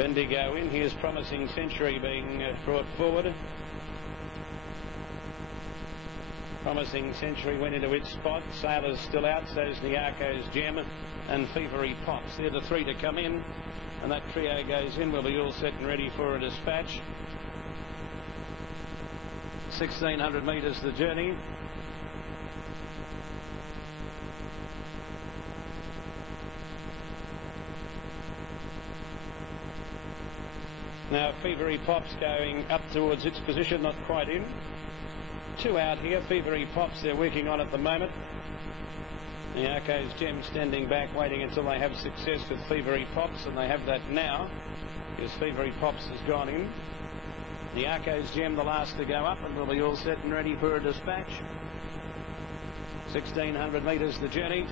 Bendigo in. Here's Promising Century being brought forward. Promising Century went into its spot. Sailor's still out, so's Niako's Gem and Fevery Pops. They're the three to come in, and that trio goes in. We'll be all set and ready for a dispatch. 1,600 metres the journey. Now Fevery Pops going up towards its position, not quite in. Two out here. Fevery Pops they're working on at the moment. Niako's Gem standing back, waiting until they have success with Fevery Pops, and they have that now, because Fevery Pops has gone in. Niako's Gem the last to go up, and we'll be all set and ready for a dispatch. 1,600 metres the journey.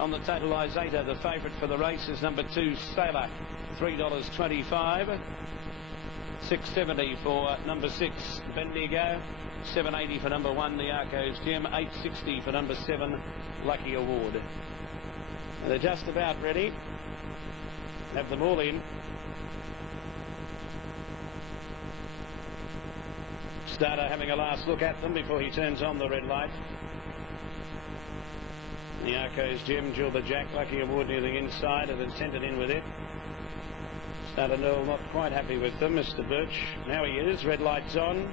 On the totalisator, the favourite for the race is number 2, Sailor, $3.25. $6.70 for number 6, Bendigo. $7.80 for number 1, Niako's Gem. $8.60 for number 7, Lucky Award. And they're just about ready. Have them all in. Starter having a last look at them before he turns on the red light. Niako's Gem, Jilba Jack, Lucky Award near the inside, and then sent it in with it. Starter Noel not quite happy with them, Mr. Birch. Now he is, red light's on.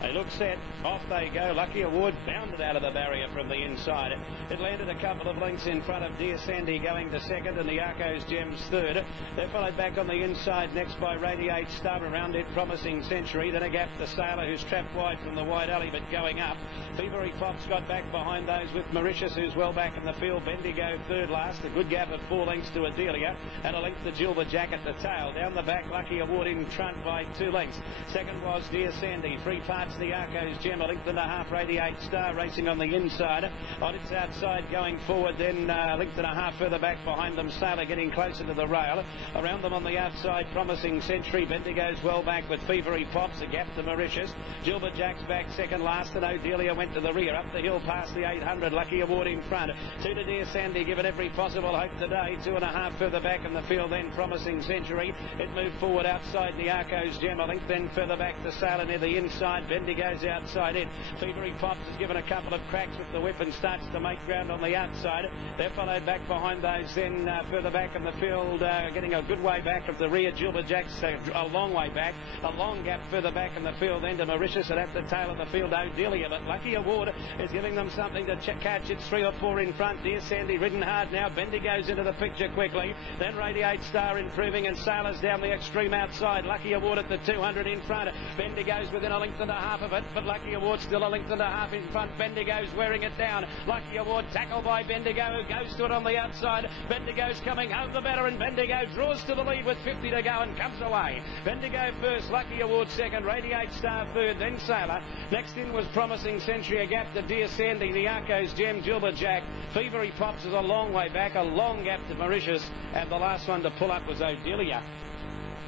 They look set, off they go. Lucky Award bounded out of the barrier from the inside. It landed a couple of lengths in front of Dear Sandy going to second, and Niako's Gem's third. They're followed back on the inside next by Radiate Star. Around it, Promising Century. Then a gap to Sailor, who's trapped wide from the wide alley but going up. Fevery Pops got back behind those with Mauritius, who's well back in the field. Bendigo third last. A good gap of 4 lengths to Adelia, and a length to Jilba Jack at the tail. Down the back, Lucky Award in front by 2 lengths. Second was Dear Sandy. 3 parts Niako's Gem, a length and a half. Radiate Star racing on the inside. On its outside going forward, then a length and a half further back behind them, Sailor getting closer to the rail. Around them on the outside, Promising Century. Bendigo's well back with Fevery Pops, a gap to Mauritius. Jilba Jack's back second last, and Odelia went to the rear. Up the hill past the 800, Lucky Award in front. 2 to Dear Sandy, given every possible hope today. 2.5 further back in the field, then Promising Century. It moved forward outside Niako's Gem, a length then further back to Sailor near the inside. Bendigo's outside it. Fevery Pops has given a couple of cracks with the whip and starts to make ground on the outside. They're followed back behind those, then further back in the field, getting a good way back of the rear. Jilba Jack's a long way back. A long gap further back in the field, then to Mauritius, and at the tail of the field, Odelia. But Lucky Award is giving them something to catch. It's 3 or 4 in front. Dear Sandy ridden hard now. Bendigo's into the picture quickly. Then Radiate Star improving, and Sailor's down the extreme outside. Lucky Award at the 200 in front. Bendigo's within a length and a half of it, but Lucky Award still a length and a half in front. Bendigo's wearing it down. Lucky Award tackled by Bendigo, who goes to it on the outside. Bendigo's coming home the better, and Bendigo draws to the lead with 50 to go and comes away. Bendigo first, Lucky Award second, Radiate Star third, then Sailor. Next in was Promising Century, a gap to Dear Sandy, Niako's Gem, Jilba Jack. Fevery Pops is a long way back, a long gap to Mauritius, and the last one to pull up was Odelia.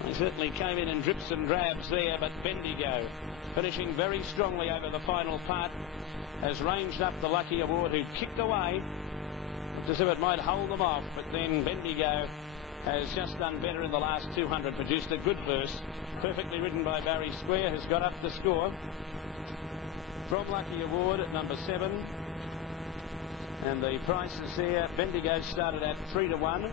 They certainly came in drips and drabs there, but Bendigo, finishing very strongly over the final part, has ranged up the Lucky Award, who kicked away. Looked as if it might hold them off, but then Bendigo has just done better in the last 200, produced a good burst, perfectly ridden by Barry Square, who's got up the score. From Lucky Award at number 7, and the prices there, Bendigo started at 3 to 1.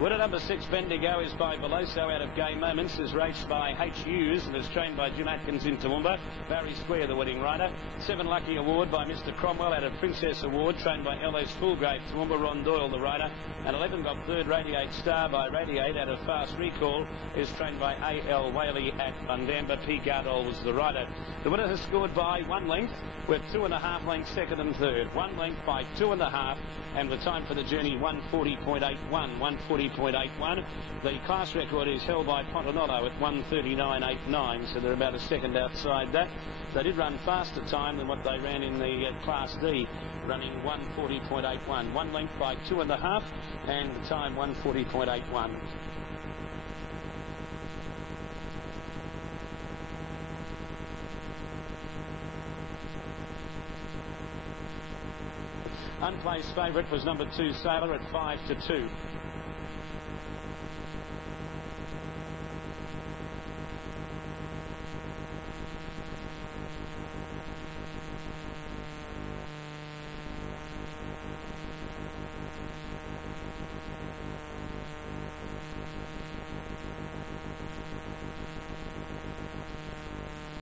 Winner number 6, Bendigo, is by Veloso out of Game Moments, is raced by H. Hughes and is trained by Jim Atkins in Toowoomba. Barry Square, the winning rider. 7 Lucky Award by Mr. Cromwell out of Princess Award, trained by L.S. Fullgrave, Toowoomba. Ron Doyle, the rider. And 11 got 3rd, Radiate Star by Radiate out of Fast Recall, is trained by A.L. Whaley at Bundamba. P. Gardol was the rider. The winner has scored by 1 length, with 2.5 lengths second and third. 1 length by 2.5, and the time for the journey 1:40.81. 1:40.81. The class record is held by Pontanolo at 1:39.89, so they're about a second outside that. They did run faster time than what they ran in the Class D, running 1:40.81. 1 length by 2.5, and the time 1:40.81. Unplaced favourite was number 2, Sailor, at 5-2.